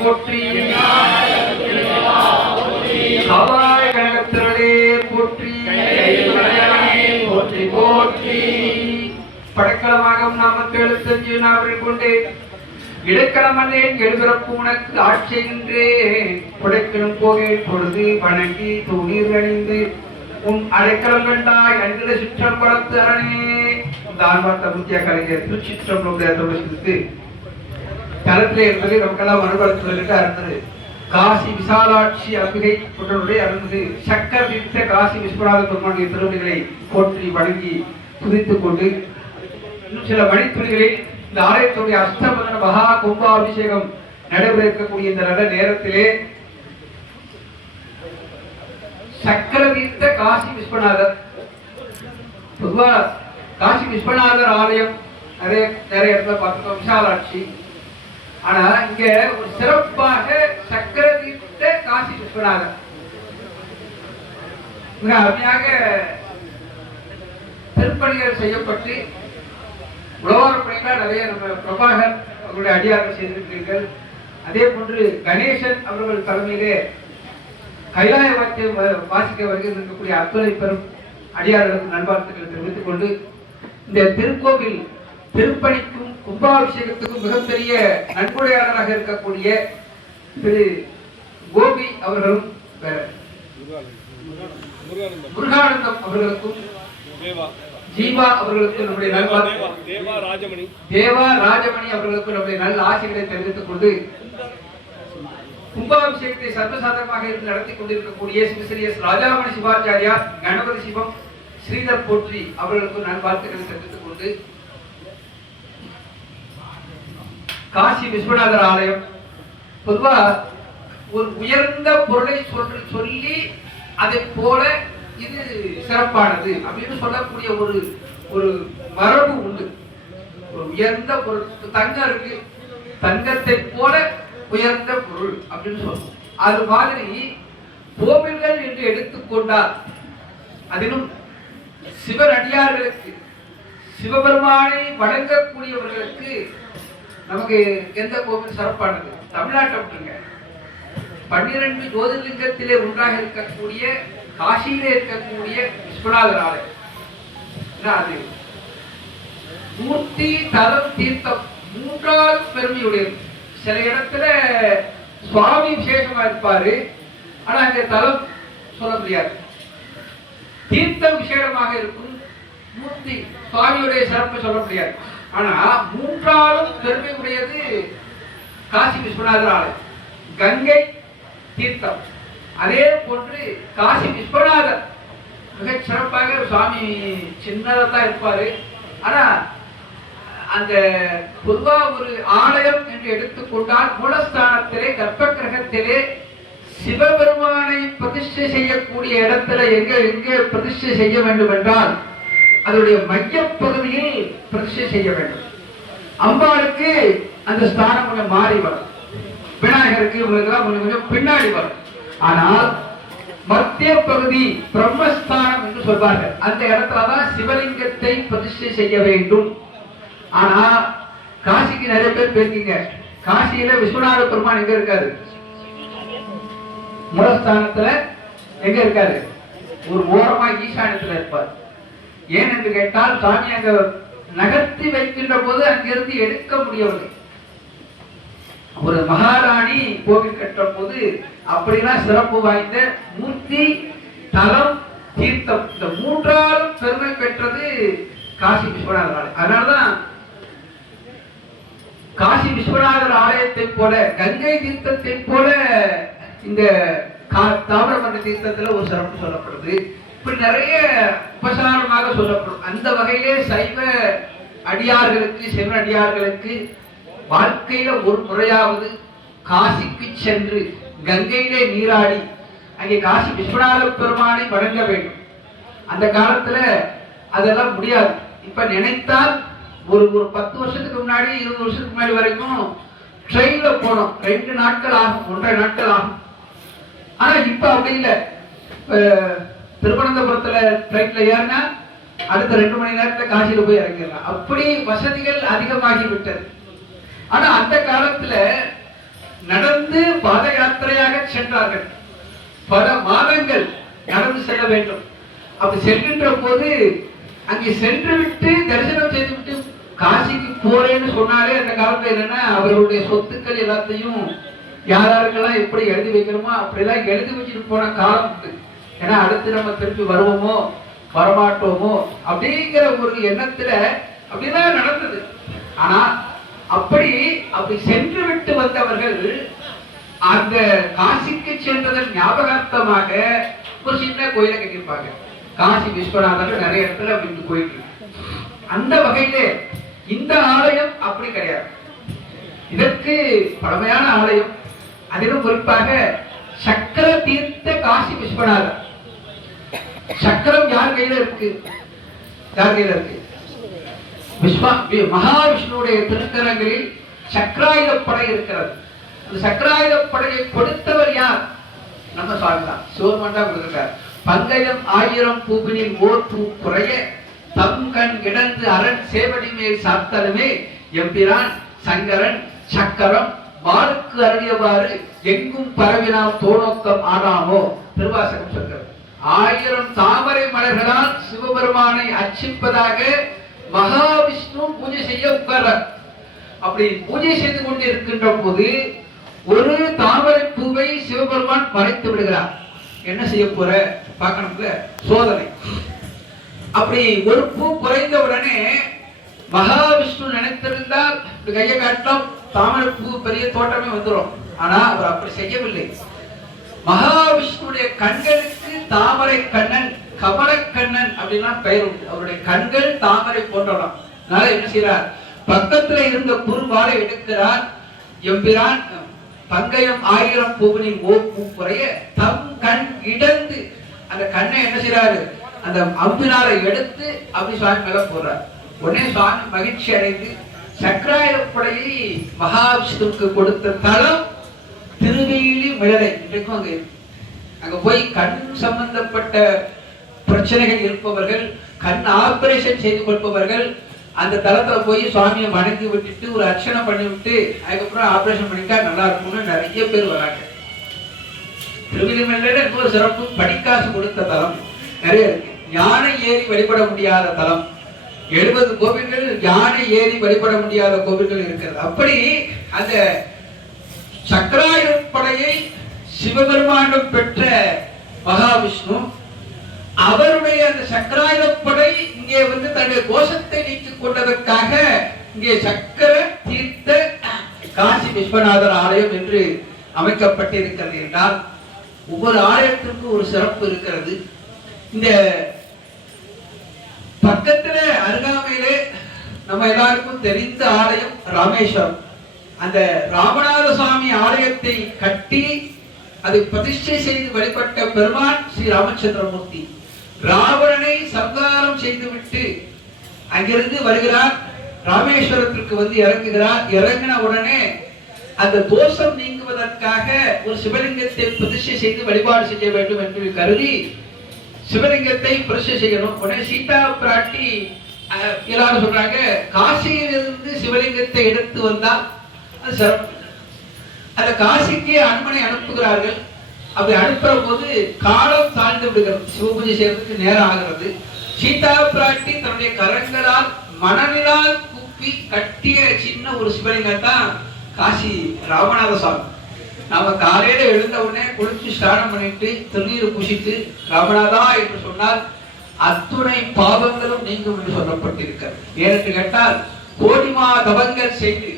போற்றி காவாய் கனகத்திரளே போற்றி போற்றி போற்றி படைக்கலமாக நாமக்கு எழுத்தஞ்சு நாவல் கொண்டே இடைக்கலமன்னேன் எழுபிறப்பு உனக்கு ஆட்சிகின்றேன் புடைக்கலும் போகே பொழுது வணங்கி தூணீர் அணிந்து உன் அடைக்கலம் கண்டாய் அன்கிற சிற்றம்பலத்து அரணே. இந்த ஆன்மார்த்த முக்கிய கலைஞர் திருச்சிற்றம்பலத்துக்கு தளத்திலே இருந்தது நமக்கெல்லாம் அனுபவத்தில் அருந்தது காசி விசாலாட்சி அம்பிகை புற்றனுடைய அருந்தது சக்கர் தீர்த்த காசி விஸ்வநாத பெருமானுடைய திருவடிகளை போற்றி வணங்கி துதித்துக் கொண்டு இன்னும் சில மணித்துளிகளில் இந்த ஆலயத்துடைய அஷ்டபந்தன மகா கும்பாபிஷேகம் நடைபெற இருக்கக்கூடிய இந்த நல்ல நேரத்திலே சக்கர தீர்த்த காசி விஸ்வநாதர் பொதுவா காசி விஸ்வநாதர் ஆலயம் நிறைய இடத்துல பார்த்துக்கோம் விசாலாட்சி. ஆனா இங்க ஒரு சிறப்பாக சக்கர தீர்த்த காசி விஸ்வநாதர் மிக அருமையாக திருப்பணிகள் செய்யப்பட்டு உழவார பணிகள் நிறைய நம்ம பிரபாகர் அவர்களுடைய அடியார்கள் செய்திருக்கிறீர்கள். அதே போன்று கணேசன் அவர்கள் தலைமையிலே கைலாய வாக்கியம் வாசிக்க வருகை இருக்கக்கூடிய அத்துணை பெரும் அடியார்களுக்கு நல்வாழ்த்துக்களை தெரிவித்துக் கொண்டு இந்த திருக்கோவில் திருப்பணிக்கும் கும்பாபிஷேகத்துக்கும் மிகப்பெரிய நன்கொடையாளராக இருக்கக்கூடிய திரு கோபி அவர்களும் முருகானந்தம் அவர்களுக்கும் ஜீவா அவர்களுக்கு நம்முடைய தேவா ராஜமணி அவர்களுக்கு நம்முடைய நல்ல ஆசைகளை தெரிவித்துக் கொண்டு கும்பாபிஷேகத்தை சர்வசாதாரணமாக இருந்து நடத்தி கொண்டிருக்கக்கூடிய ஸ்ரீ ராஜாமணி சிவாச்சாரியார் கணபதி சிவம் ஸ்ரீதர் போற்றி அவர்களுக்கு நான் வாழ்த்துக்களை தெரிவித்துக் கொண்டு காசி விஸ்வநாதர் ஆலயம் பொதுவா ஒரு உயர்ந்த பொருளை சொல்லி அதை போல இது சிறப்பானது அப்படின்னு சொல்லக்கூடிய ஒரு மரபு உண்டு. ஒரு உயர்ந்த பொருள் தங்கம் இருக்கு, தங்கத்தை போல உயர்ந்த பொருள் அப்படின்னு சொல்லுவோம். அது மாதிரி கோவில்கள் என்று எடுத்துக்கொண்டால் அதிலும் சிவனடியார்களுக்கு சிவபெருமானை வணங்கக்கூடியவர்களுக்கு நமக்கு எந்த கோவில் சிறப்பானது? தமிழ்நாட்டை விட்டுங்க, 12 ஜோதிர்லிங்கத்திலே ஒன்றாக இருக்கக்கூடிய காசியிலே இருக்கக்கூடிய விஸ்வநாதர் ஆலயம் அது மூர்த்தி தலம் தீர்த்தம் மூன்றாவது பெருமையுடையது. சில இடத்துல சுவாமி விசேஷமா இருப்பாரு, ஆனா அங்க தலம் சொல்ல முடியாது. தீர்த்தம் விசேஷமாக இருக்கும், மூர்த்தி சுவாமியுடைய சிறப்பு சொல்ல முடியாது. ஆனா மூன்றாலும் பெருமை உடையது காசி விஸ்வநாதர் ஆலயம். கங்கை தீர்த்தம், அதே போன்று காசி விஸ்வநாதர் மிக சிறப்பாக சுவாமி சின்னதான் இருப்பாரு. ஆனா அந்த பொதுவா ஒரு ஆலயம் என்று எடுத்துக்கொண்டால் மூலஸ்தானத்திலே கர்ப்ப கிரகத்திலே சிவபெருமானை பிரதிஷ்டை செய்யக்கூடிய இடத்துல எங்கே பிரதிஷ்டை செய்ய வேண்டும் என்றால் அதனுடைய மையப்பகுதியில் பிரதிஷ்டை செய்ய வேண்டும். அம்பாளுக்கு அந்த ஸ்தானம் கொஞ்சம் மாறி வரும், விநாயகருக்கு கொஞ்சம் பின்னாடி வரும். ஆனால் மத்திய பகுதி பிரம்மஸ்தானம் என்று சொல்வார்கள், அந்த இடத்துலதான் சிவலிங்கத்தை பிரதிஷ்டை செய்ய வேண்டும். ஆனா காசிக்கு நிறைய பேர் போயிருக்கீங்க, காசியில விஸ்வநாத பெருமான் எங்க இருக்காரு? மூலஸ்தானத்துல எங்க இருக்காரு? ஒரு ஓரமா ஈசானத்துல இருப்பார். ஏன் என்று கேட்டால் சாமி அங்க நகர்த்தி வைக்கின்ற போது அங்கிருந்து எடுக்க முடியவில்லை. ஒரு மகாராணி கோவில் கட்ட போது அப்படிலாம் சிறப்பு வாய்ந்த மூர்த்தி தலம் தீர்த்தம் இந்த மூன்றாலும் பெருமை பெற்றது காசி விஸ்வநாதர் ஆலயம். அதனாலதான் காசி விஸ்வநாதர் ஆலயத்தை போல கங்கை தீர்த்தத்தை போல இந்த தாமிரபரணி தீர்த்தத்துல ஒரு சிறப்பு சொல்லப்படுது. இப்படி நிறைய உபசாரமாக சொல்லப்படும். அந்த வகையிலே சைவ அடியார்களுக்கு சிவ அடியார்களுக்கு வாழ்க்கையில ஒரு முறையாவது காசிக்கு சென்று கங்கையிலே நீராடி அங்கே காசி விஸ்வநாத பெருமானை வணங்க வேண்டும். அந்த காலத்துல அதெல்லாம் முடியாது. இப்ப நினைத்தால் ஒரு 10 வருஷத்துக்கு முன்னாடி 20 வருஷத்துக்கு முன்னாடி வரைக்கும் ட்ரெயின்ல போனோம், 2 நாட்கள் ஆகும், 1.5 நாட்கள் ஆகும். ஆனா இப்ப அப்படி இல்லை. திருவனந்தபுரத்துல ட்ரெயின்ல ஏறினா அடுத்த 2 மணி நேரத்துல காசியில போய் இறங்கிடலாம். அப்படி வசதிகள் அதிகமாகி விட்டது. ஆனா அந்த காலத்துல நடந்து பாத யாத்திரையாக சென்றார்கள். பல மாதங்கள் நடந்து செல்ல வேண்டும். அப்படி செல்கின்ற போது அங்கே சென்று விட்டு தரிசனம் செய்து விட்டு காசிக்கு போறேன்னு சொன்னாலே அந்த காலத்துல என்னன்னா அவர்களுடைய சொத்துக்கள் எல்லாத்தையும் யாராருக்கெல்லாம் எப்படி எழுதி வைக்கணுமோ அப்படிலாம் எழுதி வச்சுட்டு போன காலம் உண்டு. ஏன்னா அடுத்து நம்ம திருப்பி வருவோமோ வரமாட்டோமோ அப்படிங்கிற ஒரு எண்ணத்துல அப்படிதான் நடந்தது. ஆனா அப்படி சென்று விட்டு வந்தவர்கள் அந்த காசிக்கு சென்றதன் ஞாபகார்த்தமாக ஒரு சின்ன கோயிலை கட்டியிருப்பாங்க. காசி விஸ்வநாதர் நிறைய இடத்துல அப்படி போயிட்டு அந்த வகையிலே இந்த ஆலயம் அப்படி கிடையாது. இதற்கு பழமையான ஆலயம். அதிலும் குறிப்பாக சக்கர தீர்த்த காசி விஸ்வநாதர். சக்கரம் யார் கையில இருக்கு? யார் கையில இருக்கு? மகாவிஷ்ணுடைய திருக்கரங்களில் சக்கராயுதப்படை இருக்கிறது. அந்த சக்கராயுதப்படையை கொடுத்தவர் யார்? நம்ம சுவாமி தான். சிவமண்டா கொடுத்திருக்கார். பங்கயம் 1000 பூவினில் ஓர் பூ குறைய தம் கண் இடந்து அரண் சேவடி மேல் சாத்தலுமே எம்பிரான் சங்கரன் சக்கரம் வாளுக்கு அருளியவாறு எங்கும் பரவினால் தோணோக்கம் ஆனாமோ திருவாசகம் சொல்கிறது. 1000 தாமரை மலர்களால் சிவபெருமானை அர்ச்சிப்பதாக மகாவிஷ்ணு பூஜை செய்ய உட்கார்றார். அப்படி பூஜை செய்து கொண்டு இருக்கின்ற போது ஒரு தாமரை பூவை சிவபெருமான் மறைத்து விடுகிறார். என்ன செய்ய போற பார்க்கணும்ல, சோதனை. அப்படி ஒரு பூ குறைந்த உடனே மகாவிஷ்ணு நினைத்திருந்தால் கையை காட்டும் தாமரை பூ பெரிய தோட்டமே வந்துடும். ஆனா அவர் அப்படி செய்யவில்லை. மகாவிஷ்ணுடைய கண்களுக்கு தாமரை கண்ணன் கமலக்கண்ணன் அப்படின்னா பெயர் உண்டு. அவருடைய கண்கள் தாமரை போன்றலாம். அதனால என்ன செய்யறார்? பக்கத்துல இருந்த குறுவாளை எடுக்கிறார். எம்பிரான் பங்கயம் 1000 பூவினில் ஓர் பூ குறைய தம் கண் இடந்து அந்த கண்ணை என்ன செய்யறாரு? அந்த அம்பினாரை எடுத்து அப்படி சுவாமி மேல போடுறார். உடனே சுவாமி மகிழ்ச்சி அடைந்து சக்கராயுதப்படையை மகாவிஷ்ணுவுக்கு கொடுத்த தலம் திருவேலி மிளலை. இன்றைக்கும் அங்க அங்க போய் கண் சம்பந்தப்பட்ட பிரச்சனைகள் இருப்பவர்கள், கண் ஆபரேஷன் செய்து கொள்பவர்கள் அந்த தளத்துல போய் சுவாமியை வணங்கி விட்டுட்டு ஒரு அர்ச்சனை பண்ணி விட்டு அதுக்கப்புறம் ஆபரேஷன் பண்ணிட்டா நல்லா இருக்கும்னு நிறைய பேர் வராங்க. திருவிழிமலையில இன்னொரு சிறப்பு, படிக்காசு கொடுத்த தலம் நிறைய இருக்கு. யானை ஏறி வழிபட முடியாத தலம் 70 கோவில்கள், யானை ஏறி வழிபட முடியாத கோவில்கள் இருக்கிறது. அப்படி அந்த சக்கராயுதப்படையை சிவபெருமானம் பெற்ற மகாவிஷ்ணு அவருடைய அந்த சக்கராயுதப்படை இங்கே வந்து தன்னுடைய கோஷத்தை நீக்கிக் கொண்டதற்காக இங்கே சக்கர தீர்த்த காசி விஸ்வநாதர் ஆலயம் என்று அமைக்கப்பட்டிருக்கிறது. என்றால் ஒவ்வொரு ஆலயத்திற்கும் ஒரு சிறப்பு இருக்கிறது. இந்த பக்கத்துல அருகாமையிலே நம்ம எல்லாருக்கும் தெரிந்த ஆலயம் ராமேஸ்வரம். அந்த ராமநாத சுவாமி ஆலயத்தை கட்டி அதை பிரதிஷ்டை செய்து வழிபட்ட பெருமான் ஸ்ரீ ராமச்சந்திரமூர்த்தி. ராவணனை சங்காரம் செய்துவிட்டு அங்கிருந்து வருகிறார். ராமேஸ்வரத்திற்கு வந்து இறங்குகிறார். இறங்கின உடனே அந்த தோஷம் நீங்குவதற்காக ஒரு சிவலிங்கத்தை பிரதிஷ்டை செய்து வழிபாடு செய்ய வேண்டும் என்று கருதி சிவலிங்கத்தை பிரதிஷ்டை செய்யணும். உடனே சீதா பிராட்டி எல்லாரும் சொல்றாங்க, காசியிலிருந்து சிவலிங்கத்தை எடுத்து வந்தால் அது சிறப்பு. அந்த காசிக்கு அனுமனை அனுப்புகிறார்கள். அப்படி அனுப்புற போது காலம் தாழ்ந்து விடுகிறது. சிவபூஜை செய்வதற்கு நேரம் ஆகிறது. சீதா பிராட்டி தன்னுடைய கரங்களால் மணலினால் கூப்பி கட்டிய சின்ன ஒரு சிவலிங்கம் தான் காசி ராமநாத சுவாமி. நாம காலையில எழுந்த உடனே குளிச்சு ஸ்நானம் பண்ணிட்டு திருநீர் பூசிட்டு ராமநாதா என்று சொன்னால் அத்துணை பாவங்களும் நீங்கும் என்று சொல்லப்பட்டிருக்கிறது. ஏனென்று கேட்டால் கோடிமா தவங்கள் செய்து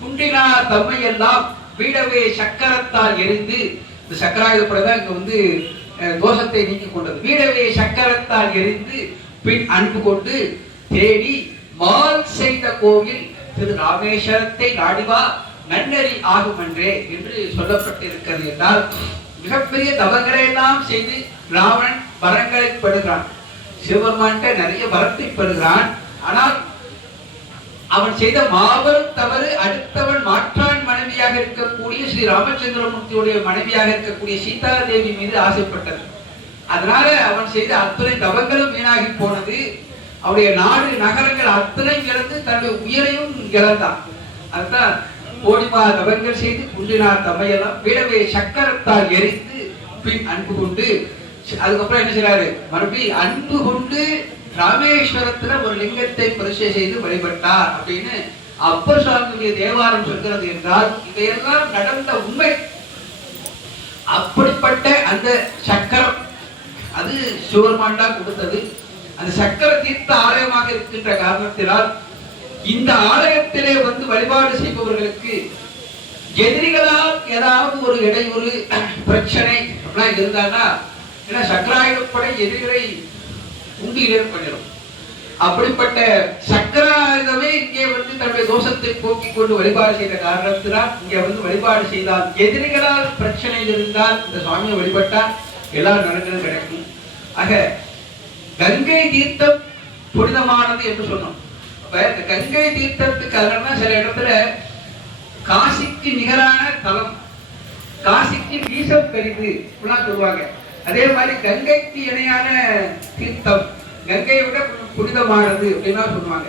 குண்டினார் தம்மை எல்லாம் வீடவே சக்கரத்தால் எரிந்து, இந்த சக்கராயுதப்படை தான் இங்க வந்து தோஷத்தை நீக்கி கொண்டது. வீடவே சக்கரத்தால் எரிந்து பின் அன்பு கொண்டு தேடி மால் செய்த கோவில் திரு ராமேஸ்வரத்தை நாடிவா நன்னறி ஆகும் என்றே என்று சொல்லப்பட்டிருக்கிறது. என்றால் மிகப்பெரிய தவங்களை எல்லாம் செய்து ராவணன் வரங்களை பெறுகிறான். சிவபெருமான்கிட்ட நிறைய வரத்தை பெறுகிறான். ஆனால் அவன் செய்த மாபெரும் தவறு அடுத்தவன் மாற்றான் மனைவியாக இருக்கக்கூடிய ஸ்ரீ ராமச்சந்திரமூர்த்தியுடைய மனைவியாக இருக்கக்கூடிய சீதா தேவி மீது ஆசைப்பட்டது. அதனால அவன் செய்த அத்தனை தவங்களும் வீணாகி போனது. அவருடைய நாடு நகரங்கள் அத்தனை இழந்து தன்னுடைய உயிரையும் இழந்தான். அதுதான் கோடிமா தவங்கள் செய்து குன்றினார் தம்மையெல்லாம் விடவே சக்கரத்தால் எரித்து பின் அன்பு கொண்டு அதுக்கப்புறம் என்ன செய்யறாரு மறுபடியும் அன்பு கொண்டு ராமேஸ்வரத்துல ஒரு லிங்கத்தை பிரதிஷ்டை செய்து வழிபட்டார் அப்படின்னு அப்பர் சுவாமியுடைய தேவாரம் சொல்கிறது என்றால் இதையெல்லாம் நடந்த உண்மை. அப்படிப்பட்ட அந்த சக்கரம் அது சிவருமாண்டா கொடுத்தது. அந்த சக்கர தீர்த்த ஆலயமாக இருக்கின்ற காரணத்தினால் இந்த ஆலயத்திலே வந்து வழிபாடு செய்பவர்களுக்கு எதிரிகளால் ஏதாவது ஒரு இடையூறு பிரச்சனை அப்படிலாம் இருந்தாங்கன்னா ஏன்னா சக்கராயுதப்படை எதிரிகளை உண்டியிலே பண்ணிடும். அப்படிப்பட்ட சக்கராயுதமே இங்கே வந்து தன்னுடைய தோஷத்தை போக்கிக் கொண்டு வழிபாடு செய்த காரணத்தினால் இங்கே வந்து வழிபாடு செய்தால் எதிரிகளால் பிரச்சனை இருந்தால் இந்த சுவாமியை வழிபட்டால் எல்லாரும் நடக்கிறது கிடைக்கும். ஆக கங்கை தீர்த்தம் புனிதமானது என்று சொன்னோம். அப்ப இந்த கங்கை தீர்த்தத்துக்கு அதனால சில இடத்துல காசிக்கு நிகரான தலம், காசிக்கு வீசம் பெரிது சொல்லுவாங்க. அதே மாதிரி கங்கைக்கு இணையான தீர்த்தம், கங்கையை விட புனிதமானது அப்படின்னா சொல்லுவாங்க.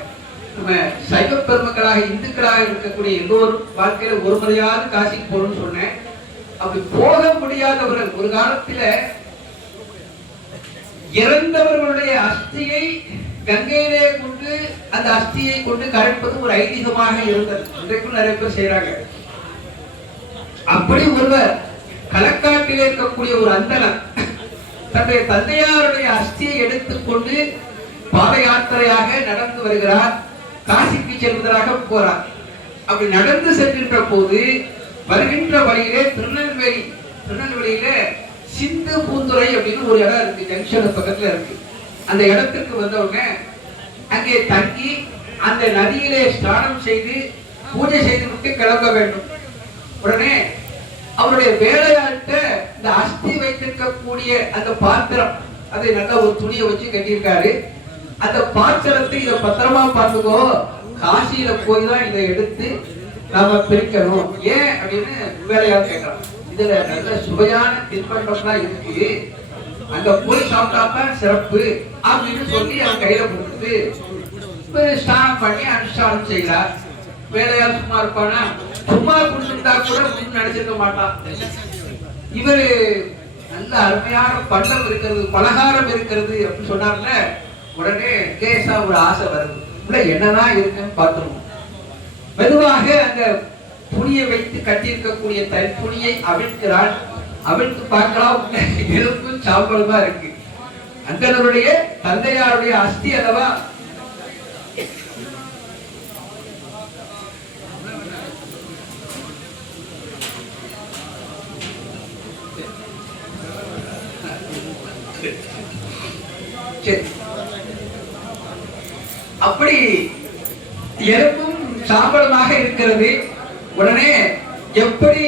நம்ம சைவ பெருமக்களாக இந்துக்களாக இருக்கக்கூடிய எல்லோரும் வாழ்க்கையில ஒரு முறையாவது காசிக்கு போகணும்னு சொன்னேன். அப்படி போக முடியாதவர்கள் ஒரு காலத்துல இறந்தவர்களுடைய அஸ்தியை கங்கையிலே கொண்டு அந்த அஸ்தியை கொண்டு கரைப்பது ஒரு ஐதீகமாக இருந்தது. இன்றைக்கும் நிறைய பேர் செய்யறாங்க. அப்படி ஒருவர் களக்காட்டில் இருக்கக்கூடிய ஒரு அந்தணன் தன்னுடைய தந்தையாருடைய அஸ்தியை எடுத்துக்கொண்டு பாத யாத்திரையாக நடந்து வருகிறார். காசிக்கு செல்வதற்காக போறார். அப்படி நடந்து செல்கின்ற போது வருகின்ற வழியிலே திருநெல்வேலியில சிந்து பூந்துரை அப்படின்னு ஒரு இடம் இருக்கு, ஜங்ஷன் பக்கத்துல இருக்கு. அந்த இடத்துக்கு வந்தவங்க அங்கே தங்கி அந்த நதியிலே ஸ்நானம் செய்து பூஜை செய்து விட்டு கிளம்ப வேண்டும். உடனே அவருடைய வேலையாட்ட இந்த அஸ்தி வைத்திருக்கக்கூடிய அந்த பாத்திரம் அதை நல்ல ஒரு துணியை வச்சு கட்டியிருக்காரு. அந்த பாத்திரத்தை இதை பத்திரமா பார்த்துக்கோ, காசியில போய் தான் இதை எடுத்து நாம பிரிக்கணும். ஏன் அப்படின்னு வேலையால் கேட்கலாம். இதுல நல்ல சுவையான தின்பண்டம்லாம் இருக்கு, அங்க போய் சாப்பிட்டாதான் சிறப்பு அப்படின்னு சொல்லி அவன் கையில கொடுத்து ஸ்நானம் பண்ணி அனுஷ்டானம் செய்கிறார். வேலையால் சும்மா இருப்பானா? சும்மா கொடுத்துட்டா கூட நினைச்சிருக்க மாட்டான். இவரு நல்ல அருமையான பண்டம் இருக்கிறது, பலகாரம் இருக்கிறது அப்படின்னு சொன்னார்ல, உடனே கேசா ஒரு ஆசை வருது. உள்ள என்னதான் இருக்குன்னு பார்த்துருவோம். மெதுவாக அந்த புனியை வைத்து கட்டியிருக்கக்கூடிய தன் புனியை அவிழ்க்கிறாள். அவிழ்த்து பார்க்கலாம், எலும்பும் சாம்பலுமா இருக்கு. அந்தனருடைய தந்தையாருடைய அஸ்தி அல்லவா. அப்படி எலும்பும் சாம்பலுமாக இருக்கிறது. உடனே எப்படி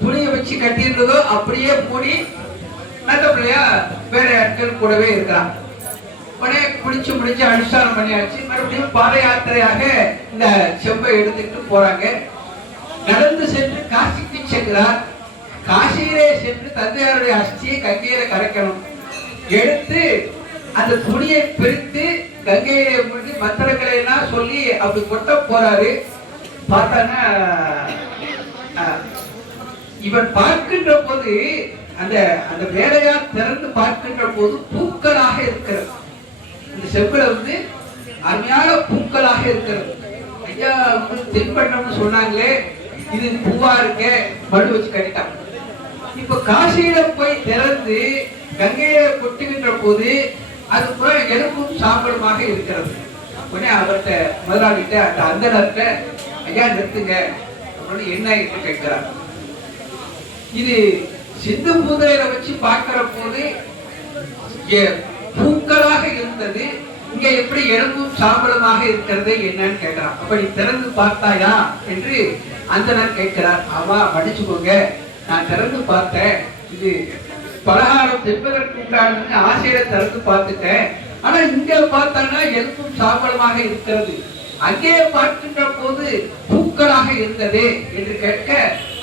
துணியை வச்சு கட்டியிருந்ததோ அப்படியே மூடி நல்ல பிள்ளையா வேற ஆட்கள் கூடவே இருக்கிறான். உடனே குடிச்சு முடிச்சு அனுஷ்டானம் பண்ணியாச்சு. மறுபடியும் பாத யாத்திரையாக இந்த செம்பை எடுத்துட்டு போறாங்க. நடந்து சென்று காசிக்கு செல்கிறார். காசியிலே சென்று தந்தையாருடைய அஸ்தியை கங்கையில கரைக்கணும். எடுத்து அந்த துணியை பிரித்து கங்கையிலே மூடி மந்திரங்களை எல்லாம் சொல்லி அப்படி கொட்ட போறாரு. பார்த்தான்னா இவன் பார்க்கின்ற போது அந்த அந்த வேலையால் திறந்து பார்க்கின்ற போது பூக்களாக இருக்கிறது. இந்த செவ்வளை வந்து அருமையான பூக்களாக இருக்கிறது. ஐயா தென்பண்ணம்னு சொன்னாங்களே, இது பூவா இருக்க மடு வச்சு கட்டிட்டான். இப்ப காசியில போய் திறந்து கங்கையில கொட்டுகின்ற போது அது கூட எலும்பும் சாம்பலுமாக இருக்கிறது. உடனே அவர்கிட்ட முதலாளிட்ட அந்த அந்தனர்கிட்ட ஐயா நிறுத்துங்க அப்படின்னு என்ன என்று கேட்கிறார். இது சிந்து பூதையில வச்சு பார்க்கிற போது பூக்களாக இருந்தது, இங்க எப்படி எலும்பும் சாம்பலுமாக இருக்கிறது என்னன்னு கேட்கிறார். அப்படி திறந்து பார்த்தாயா என்று அந்தனர் கேட்கிறார். ஆமா படிச்சுக்கோங்க, நான் திறந்து பார்த்தேன், இது பலகாரம் தென்பதற்கு உண்டான ஆசையில திறந்து பார்த்துட்டேன். ஆனா இங்க பார்த்தாங்கன்னா எலும்பும் சாம்பலுமாக இருக்கிறது, அங்கே பார்க்கின்ற போது பூக்களாக இருந்தது என்று கேட்க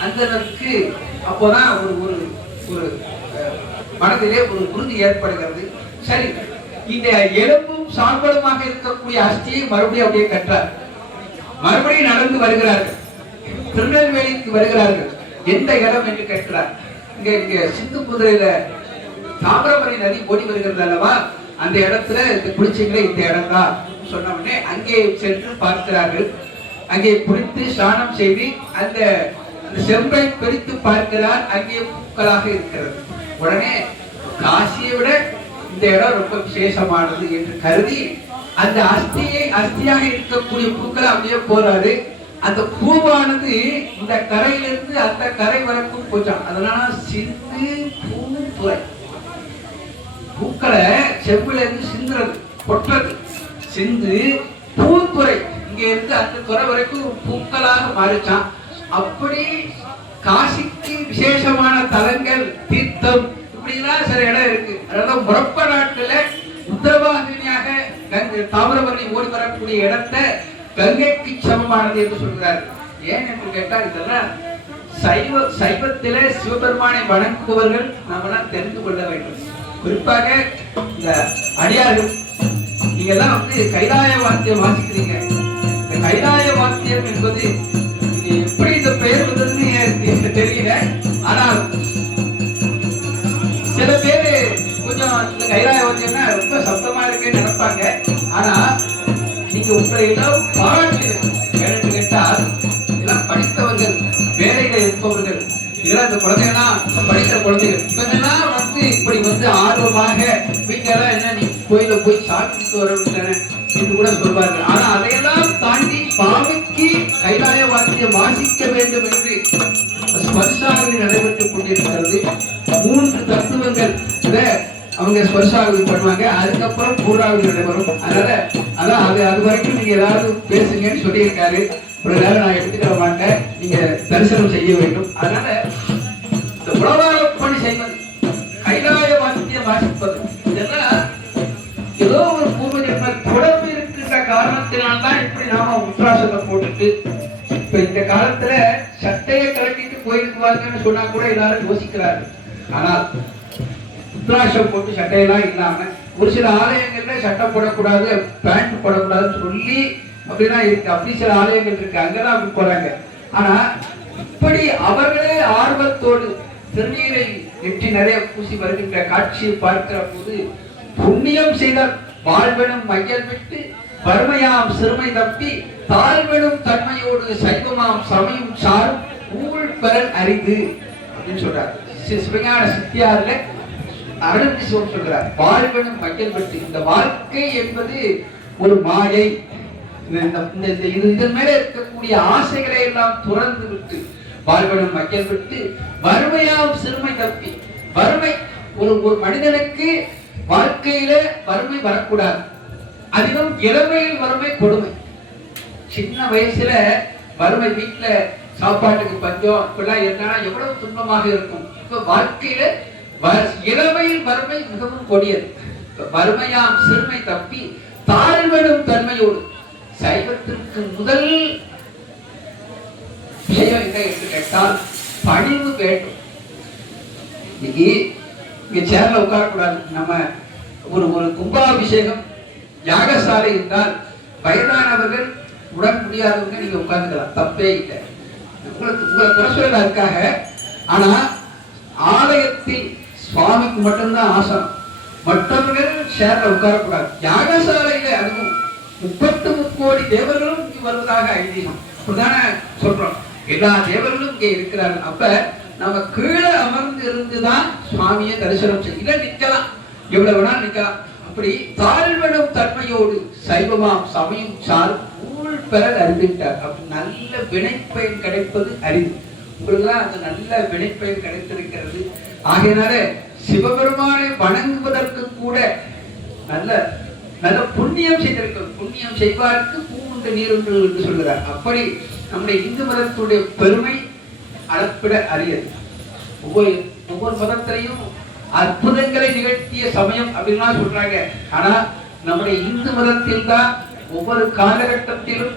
அந்தனருக்கு அப்போதான் ஒரு ஒரு மனதிலே ஒரு உறுதி ஏற்படுகிறது. சரி, இந்த எலும்பும் சாம்பலுமாக இருக்கக்கூடிய அஸ்தியை மறுபடியும் அப்படியே கற்றார். மறுபடியும் நடந்து வருகிறார்கள். திருநெல்வேலிக்கு வருகிறார்கள். எந்த இடம் என்று கேட்கிறார். இங்க சிந்து குதிரையில தாமிரபரணி நதி ஓடி வருகிறது அல்லவா, அந்த இடத்துல இந்த குளிச்சிங்களே இந்த இடம் தான் சொன்ன உடனே அங்கே சென்று பார்க்கிறார்கள். அங்கே குளித்து ஸ்நானம் செய்து அந்த செம்பை பிரித்து பார்க்கிறார். அங்கே பூக்களாக இருக்கிறது. உடனே காசியை விட இந்த இடம் ரொம்ப விசேஷமானது என்று கருதி அந்த அஸ்தியாக இருக்கக்கூடிய பூக்களை அப்படியே போறாரு. அந்த பூவானது இந்த கரையிலிருந்து அந்த கரை வரைக்கும் போச்சான். அதனால சிந்து பூத்துறை, பூக்களை செவ்வில இருந்து சிந்துறது கொட்டுறது, சிந்து பூத்துறை, இங்க இருந்து அந்த துறை வரைக்கும் பூக்களாக மாறிச்சான். அப்படி காசிக்கு விசேஷமான தலங்கள், தீர்த்தம், இப்படிலாம் சில இடம் இருக்கு. அதாவது முறப்ப நாட்டுல உத்தரவாகினியாக தாமிரபரணி ஓடி வரக்கூடிய இடத்தை கங்கைக்கு சமமானது என்று சொல்கிறார். ஏன் என்று கேட்டால் இதெல்லாம் சைவத்தில சிவபெருமானை வணங்குபவர்கள் நம்மளாம் தெரிந்து கொள்ள வேண்டும். குறிப்பாக இந்த அடியார்கள், நீங்க எல்லாம் கைலாய வாத்தியம் வாசிக்கிறீங்க. இந்த கைலாய வாத்தியம் என்பது எப்படி இந்த பெயர் வந்ததுன்னு எனக்கு தெரியல. ஆனால் சில பேரு கொஞ்சம் இந்த கைலாய வாத்தியம்னா ரொம்ப சப்தமா இருக்குன்னு நினைப்பாங்க. ஆனா நீங்க உங்களை எல்லாம் பாராட்டு கேட்டால் இதெல்லாம் படித்தவர்கள், வேலையில இருப்பவர்கள், இதெல்லாம் இந்த குழந்தைகள்லாம் படிக்கிற குழந்தைகள், இவங்கெல்லாம் இப்படி ஆர்வமாக வீட்டெல்லாம் என்ன நீ கோயில போய் சாப்பிட்டு வரவில்லை என்று கூட சொல்வார்கள். ஆனா அதையெல்லாம் தாண்டி சுவாமிக்கு கைலாய வாத்தியம் வாசிக்க வேண்டும் என்று ஸ்பர்ஷாகவி நடைபெற்றுக் கொண்டிருக்கிறது. 3 தத்துவங்கள் அவங்க ஸ்பர்ஷாகவி பண்ணுவாங்க. அதுக்கப்புறம் பூராவதி நடைபெறும். அதனால அது வரைக்கும் நீங்க ஏதாவது பேசுங்கன்னு சொல்லியிருக்காரு. ஒரு நேரம் நான் எடுத்துக்கிற மாட்டேன். நீங்க தரிசனம் செய்ய வேண்டும். அதனால இந்த உலகார பணி செய்வது, கைலாய வாத்தியம் வாசிப்பது, இதெல்லாம் ஏதோ ஒரு பூர்வ ஜென்ம தொடர்பு இருக்கின்ற காரணத்தினால்தான் இப்படி நாம உத்ராசத்தை போட்டுட்டு இப்ப இந்த காலத்துல சட்டையை கலட்டிட்டு போயிருக்குவாங்கன்னு சொன்னா கூட எல்லாரும் யோசிக்கிறாரு. ஆனால் உத்ராசம் போட்டு சட்டையெல்லாம் இல்லாம ஒரு சில ஆலயங்கள்ல சட்டை போடக்கூடாது, பேண்ட் போடக்கூடாதுன்னு சொல்லி அப்படிதான் இருக்கு. அப்படி சில ஆலயங்கள் இருக்கு, அங்கதான் அப்படி போறாங்க. ஆனா இப்படி அவர்களே ஆர்வத்தோடு திருநீரை நெற்றி நிறைய பூசி வருகின்ற காட்சியை பார்க்கிற போது புண்ணியம் செய்தால் வாழ்வெனும் மையல் விட்டு வறுமையாம் சிறுமை தப்பி தாழ்வெனும் தன்மையோடு சைவமாம் சமயம் சாரும் ஊழ் பெறல் அரிது அப்படின்னு சொல்றாரு. சிவஞான சித்தியார்ல அருணந்தி சிவம் சொல்றார், வாழ்வெனும் மையல் விட்டு, இந்த வாழ்க்கை என்பது ஒரு மாயை, இதன் மேல இருக்கக்கூடிய ஆசைகளை எல்லாம் துறந்து விட்டு வாழ்வெனும் மையல் விட்டு வறுமையாம் சிறுமை தப்பி, வறுமை ஒரு மனிதனுக்கு வாழ்க்கையில வறுமை வரக்கூடாது. அதிலும் இளமையில் வறுமை கொடுமை. சின்ன வயசுல வறுமை, வீட்டுல சாப்பாட்டுக்கு பஞ்சம் இப்பெல்லாம் என்னன்னா எவ்வளவு துன்பமாக இருக்கும். இப்ப வாழ்க்கையில இளமையில் வறுமை மிகவும் கொடியது. வறுமையாம் சிறுமை தப்பி தாழ்வெனும் தன்மையோடு, சைவத்திற்கு முதல் விஷயம் என்ன என்று கேட்டால் பணிவு வேண்டும். இன்னைக்கு இங்க சேர்ல உட்காரக்கூடாது. நம்ம ஒரு கும்பாபிஷேகம் யாகசாலை இருந்தால் வயதானவர்கள் உடன் முடியாதவங்க நீங்க உட்கார்ந்துக்கலாம், தப்பே இல்லை. உங்களை குறைச்சல இருக்காக. ஆனா ஆலயத்தில் சுவாமிக்கு மட்டும்தான் ஆசனம், மற்றவர்கள் சேர்ல உட்காரக்கூடாது. யாகசாலையில அதுவும் 33 கோடி தேவர்களும் இங்கு வருவதாக ஐதீகம். அப்படிதானே சொல்றோம். எல்லா தேவர்களும் இங்கே இருக்கிறார்கள். அப்ப நம்ம கீழே அமர்ந்து இருந்துதான் சுவாமியை தரிசனம் செய்ய நிக்கலாம், எவ்வளவு வேணா நிக்கலாம். அப்படி தாழ்வெனும் தன்மையோடு சைவமாம் சமயம் சார் ஊழ் பெறல் அறிவிட்டார். அப்படி நல்ல வினைப்பயன் கிடைப்பது அறிவு. உங்களுக்கு அந்த நல்ல வினைப்பயன் கிடைத்திருக்கிறது. ஆகையினால சிவபெருமானை வணங்குவதற்கு கூட நல்ல நல்ல புண்ணியம் செய்திருக்கிறது. புண்ணியம் செய்வாருக்கு பூண்டு நீருண்டு என்று சொல்கிறார். அப்படி நம்முடைய இந்து மதத்துடைய பெருமை அளப்பிட அறியது. ஒவ்வொரு மதத்திலையும் அற்புதங்களை நிகழ்த்திய சமயம் அப்படின்னா சொல்றாங்க. ஆனா நம்முடைய இந்து மதத்தில் தான் ஒவ்வொரு காலகட்டத்திலும்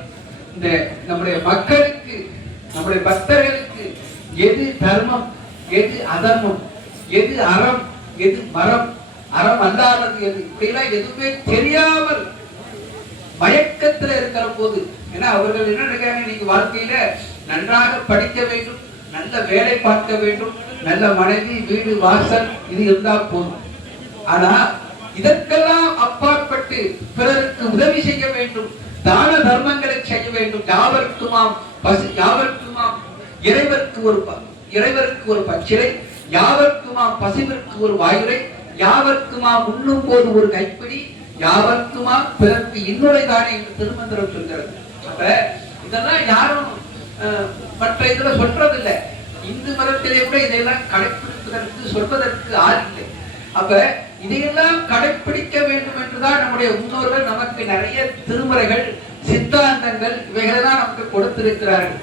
இந்த நம்முடைய மக்களுக்கு, நம்முடைய பக்தர்களுக்கு எது தர்மம், எது அதர்மம், எது அறம், எது மரம், அறம் அல்லாதது எது, இப்படிலாம் எதுவுமே தெரியாமல் மயக்கத்துல இருக்கிற போது, ஏன்னா அவர்கள் என்ன நினைக்கிறாங்க, நீங்க வாழ்க்கையில நன்றாக படிக்க வேண்டும், நல்ல வேலை பார்க்க வேண்டும், நல்ல மனைவி வீடு வாசல் இது இருந்தா போதும். ஆனா இதற்கெல்லாம் அப்பாற்பட்டு பிறருக்கு உதவி செய்ய வேண்டும், தான தர்மங்களை செய்ய வேண்டும். யாவருக்குமாம் இறைவருக்கு ஒரு பச்சிலை, யாவருக்குமாம் பசிவிற்கு ஒரு வாயுரை, யாவருக்குமாம் உண்ணும் போது ஒரு கைப்பிடி, யாவருக்குமாம் பிறருக்கு இன்னொரு தானே என்று திருமந்திரம் சொல்கிறது. அப்ப இதெல்லாம் யாரும் மற்ற இதுல சொல்றதில்லை. இந்து மதத்திலே கூட இதையெல்லாம் கடைபிடிப்பதற்கு சொல்வதற்கு ஆள் இல்லை. அப்ப இதையெல்லாம் கடைபிடிக்க வேண்டும் என்றுதான் நம்முடைய முன்னோர்கள் நமக்கு நிறைய திருமுறைகள் சித்தாந்தங்கள் இவைகளெல்லாம் நமக்கு கொடுத்திருக்கிறார்கள்.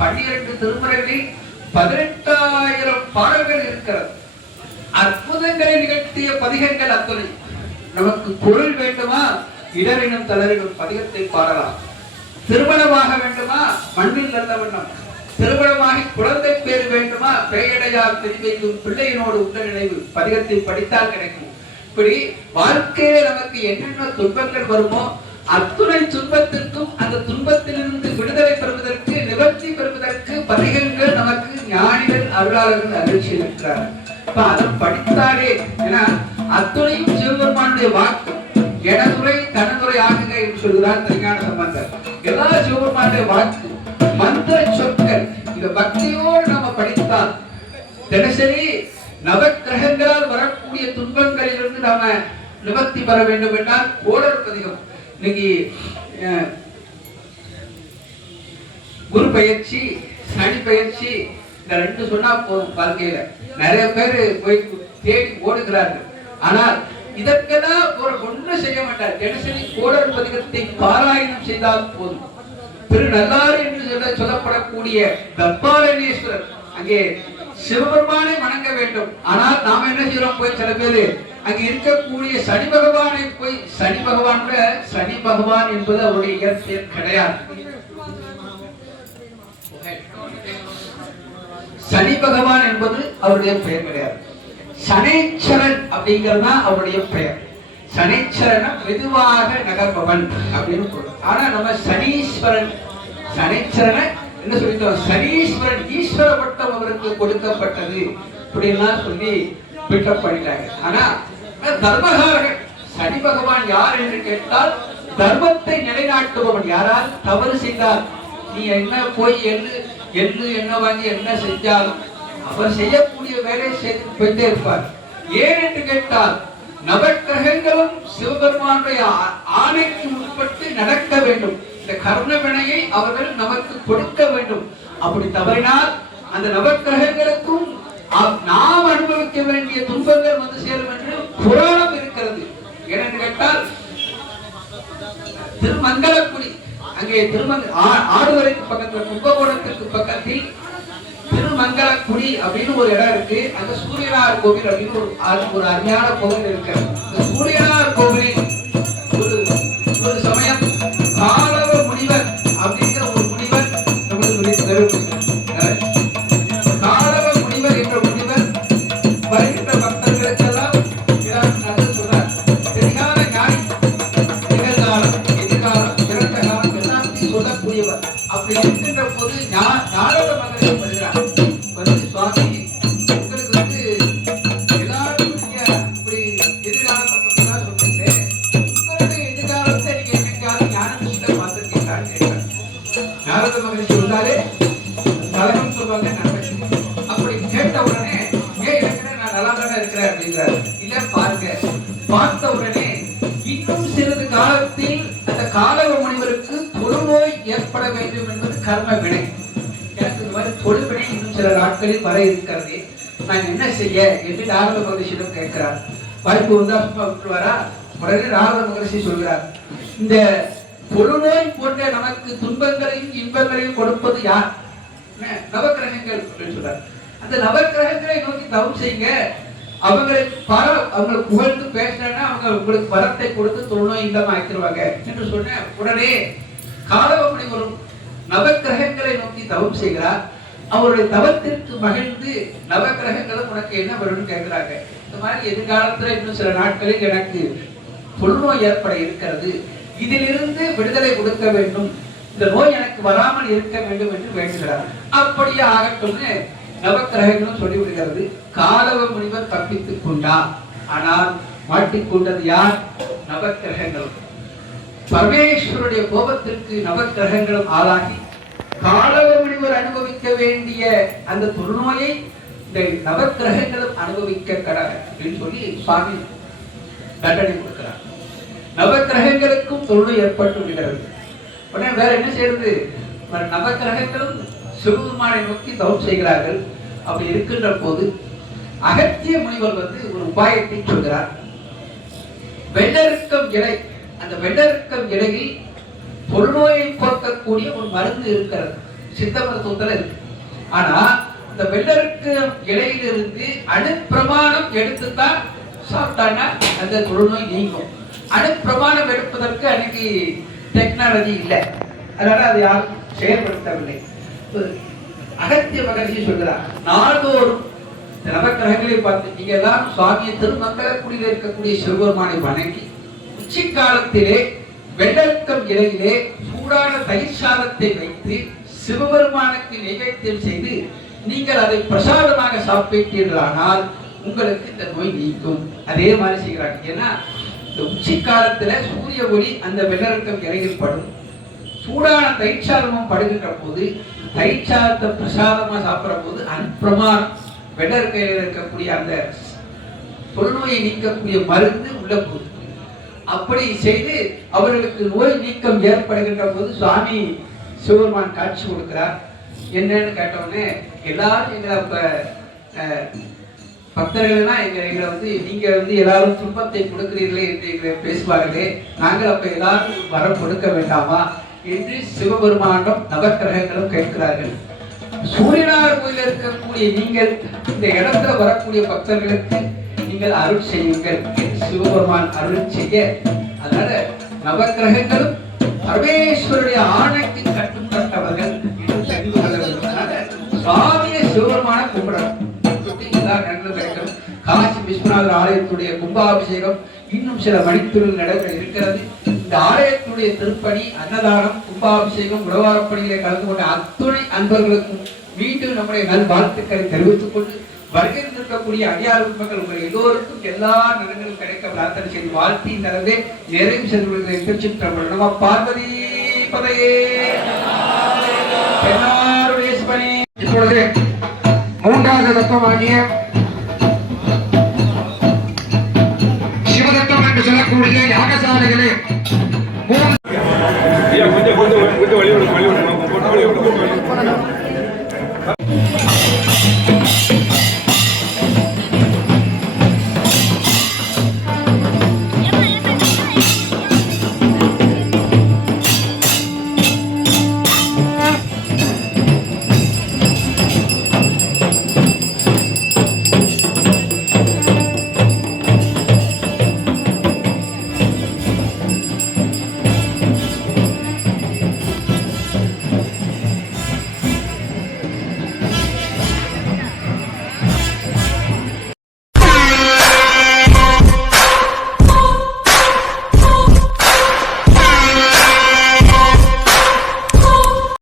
12 திருமுறைகளில் 18,000 பாடல்கள் இருக்கிறது. அற்புதங்களை நிகழ்த்திய பதிகங்கள் அத்துணை. நமக்கு பொருள் வேண்டுமா, இடரினும் தளரினும் பதிகத்தை பாடலாம். திருமணமாக வேண்டுமா, மண்ணில் நல்ல வண்ணம். திருமணமாகி குழந்தை பேர் வேண்டுமா, பெயடையார் தெரிவைக்கும் பிள்ளையினோடு உள்ள நினைவு பதிகத்தை படித்தால் கிடைக்கும். இப்படி வாழ்க்கையிலே நமக்கு என்னென்ன துன்பங்கள் வருமோ அத்துணை துன்பத்திற்கும் அந்த துன்பத்திலிருந்து விடுதலை பெறுவதற்கு நிவர்த்தி பெறுவதற்கு பதிகங்கள் நமக்கு ஞானிகள் அருளாளர்கள் அருள் இருக்கிறார்கள். அதை படித்தாலே, ஏன்னா அத்துணையும் சிவபெருமானுடைய வாக்கு. எனதுரை தனதுரை ஆகுங்க என்று சொல்கிறார் திருஞான சம்பந்தர். எல்லா சிவபெருமானுடைய வாக்கு மந்திர சொற்கள். இந்த பக்தியோடு நாம படித்தால் தினசரி நவக்கிரகங்களால் வரக்கூடிய துன்பங்களிலிருந்து நாம நிவர்த்தி பெற வேண்டும் என்றால் கோடர் பதிகம். இன்னைக்கு குரு பயிற்சி, சனி பயிற்சி, இந்த 2 சொன்னா போதும். வாழ்க்கையில நிறைய பேர் போய் தேடி ஓடுகிறார்கள். ஆனால் இதற்கெல்லாம் ஒரு ஒன்றும் செய்ய மாட்டார். தினசரி கோடர் பதிகத்தை பாராயணம் செய்தால் போதும். திருநள்ளாறு என்று சொல்லப்படக்கூடிய தப்பாரணேஸ்வரர், அங்கே சிவபெருமானை வணங்க வேண்டும். ஆனால் நாம என்ன செய்யறோம், போய் சில பேரு அங்கே இருக்கக்கூடிய சனி பகவானை போய், சனி பகவான் என்பது அவருடைய இயற்கை கிடையாது. சனி பகவான் என்பது அவருடைய பெயர் கிடையாது. சனேச்சரன் அப்படிங்கிறது அவருடைய பெயர். சனேச்சரன் மெதுவாக நகர்பவன் அப்படின்னு சொல்றோம். ஆனா நம்ம சனீஸ்வரன், சனேச்சரனை என்ன சொல்லிட்டோம், சனீஸ்வரன் ஈஸ்வர பட்டம் அவருக்கு கொடுக்கப்பட்டது இப்படிலாம் சொல்லி பிக்கப் பண்ணிட்டாங்க. ஆனா தர்மகாரகன் சனி பகவான் யார் என்று கேட்டால் தர்மத்தை நிலைநாட்டுபவன். யாரால் தவறு செய்தால் நீ என்ன போய் எள்ளு என்ன வாங்கி என்ன செஞ்சாலும் அவர் செய்யக்கூடிய வேலை செய்து போயிட்டே இருப்பார். ஏன் என்று கேட்டால் நவக்கிரகங்களும் சிவபெருமானுடைய ஆணைக்கு உட்பட்டு நடக்க வேண்டும். இந்த கர்ண வினையை அவர்கள் நமக்கு கொடுக்க வேண்டும். அப்படி தவறினால் அந்த நவக்கிரகங்களுக்கும் நாம் அனுபவிக்க வேண்டிய துன்பங்கள் வந்து சேரும் என்று புராணம் இருக்கிறது. ஏனென்று கேட்டால் திருமங்கலக்குடி, அங்கே ஆடுவரைக்கு பக்கத்தில் கும்பகோணத்திற்கு பக்கத்தில் திருமங்கலக்குடி அப்படின்னு ஒரு இடம் இருக்கு. அங்க சூரியனார் கோவில் அப்படின்னு ஒரு அருமையான கோவில் இருக்கிறது. இந்த சூரியனார் கோவிலில் ஒரு சமயம் காலவ முனிவர் அப்படிங்கிற ஒரு முனிவர் நமக்கு காலவ முனிவர் என்ற முனிவர் வருகின்ற பக்தர்களுக்கெல்லாம் நல்லது சொல்றார். தெரியாத ஞானி, நிகழ்காலம், எதிர்காலம், இறந்த காலம் எல்லாத்தையும் சொல்லக்கூடியவர். அப்படி இருக்கின்ற போது நாரத மகரிஷி வருகிறார். வந்து சுவாமி, உங்களுக்கு வந்து எல்லாரும் இப்படி எதிர்காலத்தை பத்தி தான் சொல்றீங்க, உங்களுடைய எதிர்காலத்தை நீங்க என்னைக்காவது ஞானத்தை பார்த்திருக்கீங்களான்னு கேட்கிறார். நாரத மகரிஷி வந்தாலே தலைவன் சொல்லுவாங்க நன்மை. அப்படி கேட்ட உடனே நான் நல்லா தானே இருக்கிறேன் அப்படிங்கிறார். இல்ல பாருங்க, பார்த்த உடனே இன்னும் சிறிது காலத்தில் அந்த காலவ முனிவருக்கு தொழுநோய் ஏற்பட வேண்டும் என்பது கர்ம வினை. எனக்கு இந்த மாதிரி தொழுவினை இன்னும் சில நாட்களில் வர இருக்கிறது, நான் என்ன செய்ய என்று நாரத மகரிஷியிடம் கேட்கிறார். வாய்ப்பு வந்தா விட்டுருவாரா? உடனே நாரத மகரிஷி சொல்கிறார், இந்த தொழுநோய் போன்ற நமக்கு துன்பங்களையும் இன்பங்களையும் கொடுப்பது யார்? நவக்கிரகங்கள் சொல்றார். அந்த நவக்கிரகங்களை நோக்கி தவம் செய்யுங்க, அவங்களை புகழ்ந்து பேசினா அவங்க உங்களுக்கு வரத்தை கொடுத்து தொழுநோய் இல்லாம ஆக்கிடுவாங்க என்று சொன்ன உடனே காலவ முனிவரும் நவக்கிரகங்களை நோக்கி தவம் செய்கிறார். அவருடைய தவத்திற்கு மகிழ்ந்து நவக்கிரகங்களும் உனக்கு என்ன வரும்னு கேட்கிறாங்க. இந்த மாதிரி எதிர்காலத்துல இன்னும் சில நாட்களில் எனக்கு தொழுநோய் ஏற்பட இருக்கிறது, இதிலிருந்து விடுதலை கொடுக்க வேண்டும், இந்த நோய் எனக்கு வராமல் இருக்க வேண்டும் என்று வேண்டுகிறார். அப்படியே ஆகட்டும்னு நவக்கிரகங்களும் சொல்லிவிடுகிறது. காலவ முனிவர் தப்பித்துக் கொண்டார். ஆனால் மாட்டிக்கொண்டது யார்? நவக்கிரகங்களும். பரமேஸ்வருடைய கோபத்திற்கு நவக்கிரகங்களும் ஆளாகி காலவ முனிவர் அனுபவிக்க வேண்டிய அந்த தொழுநோயை இந்த நவக்கிரகங்களும் அனுபவிக்க அப்படின்னு சொல்லி சுவாமி தண்டனை கொடுக்கிறார். நவக்கிரகங்களுக்கும் தொழுநோய் ஏற்பட்டு விடுகிறது. உடனே வேற என்ன செய்யறது? நவக்கிரகங்களும் சிவபெருமானை நோக்கி தவம் செய்கிறார்கள். அப்படி இருக்கின்ற போது அகத்திய முனிவர் ஒரு உபாயத்தை சொல்கிறார். வெள்ளருக்கம் இலை, அந்த வெள்ளருக்கம் இலையில் தொழுநோயை போக்கக்கூடிய ஒரு மருந்து இருக்கிறது, சித்த மருத்துவத்தில் இருக்கு. ஆனா இந்த வெள்ளருக்கம் இலையிலிருந்து அணுப்பிரமாணம் எடுத்துத்தான் சாப்பிட்டாங்கன்னா அந்த தொழுநோய் நீங்கும். அணுப்பிரமாணம் எடுப்பதற்கு அன்னைக்கு டெக்னாலஜி இல்லை, அதனால அதை யாரும் செயல்படுத்தவில்லை. அகத்திய மகர்ஷி சொல்கிறார், நாள்தோறும் நவக்கிரகங்களை பார்த்து நீங்க எல்லாரும் சுவாமியை திருமங்கலக்குடியில் இருக்கக்கூடிய சிவபெருமானை வணங்கி உச்சி காலத்திலே வெள்ளருக்கம் இலையிலே சூடான தயிர் சாதத்தை வைத்து சிவபெருமானுக்கு நைவேத்தியம் செய்து நீங்கள் அதை பிரசாதமாக சாப்பிட்டீர்களானால் உங்களுக்கு இந்த நோய் நீக்கும். அதே மாதிரி செய்கிறாங்க. ஏன்னா இந்த உச்சி காலத்துல சூரிய ஒளி அந்த வெள்ளருக்கம் இலையில் படும், சூடான தயிர் சாதமும் படுகின்ற போது தயிர் சாதத்தை பிரசாதமா சாப்பிடுற போது அன்பிரமாணம் வெள்ளருக்கையில் இருக்கக்கூடிய அந்த தொழுநோயை நீக்கக்கூடிய மருந்து உள்ள போது அப்படி செய்து அவர்களுக்கு நோய் நீக்கம் ஏற்படுகின்ற போது சுவாமி சிவபெருமான் காட்சி கொடுக்கிறார். என்னன்னு கேட்டவுடனே எல்லாரும் எங்களை அப்ப பக்தர்கள்னா எங்களை நீங்க எல்லாரும் துன்பத்தை கொடுக்கிறீர்களே என்று எங்களை பேசுவார்களே, நாங்கள் அப்ப எல்லாரும் வரம் கொடுக்க வேண்டாமா என்று சிவபெருமானும் நவக்கிரகங்களும் கேட்கிறார்கள். சூரியனார் கோயில் இருக்கக்கூடிய நீங்கள் இந்த இடத்துல வரக்கூடிய பக்தர்களுக்கு நீங்கள் அருள் செய்யுங்கள் என்று சிவபெருமான் அருள் செய்ய, அதனால நவக்கிரகங்களும் பரமேஸ்வருடைய ஆணைக்கு கட்டுப்பட்டவர்கள் என்று தெரிந்து கொள்ள வேண்டும். அதனால சுவாமியை சிவபெருமான கும்பிடணும். எல்லா இடங்களும் கிடைக்கணும். காசி விஸ்வநாதர் ஆலயத்துடைய கும்பாபிஷேகம் இன்னும் சில மணித்துறைகள் நடைபெற இருக்கிறது. இந்த ஆலயத்துடைய திருப்பணி, அன்னதானம், கும்பாபிஷேகம், உழவாரப்பணிகளை கலந்து கொண்ட அத்துணை அன்பர்களுக்கும் மீண்டும் நம்முடைய நல்வாழ்த்துக்களை தெரிவித்துக் கொண்டு வருகை இருக்கக்கூடிய அடியார் மக்கள் உங்கள் எல்லோருக்கும் எல்லா நலன்களும் கிடைக்க பிரார்த்தனை செய்து வாழ்த்தி தரவே நிறைவு செல்வர்களை திருச்சிற்றம்பலம். நம பார்வதி பதையே. இப்பொழுது மூன்றாவது தத்துவமாகிய சிவதத்துவம் என்று சொல்லக்கூடிய யாகசாலைகளே கொஞ்சம்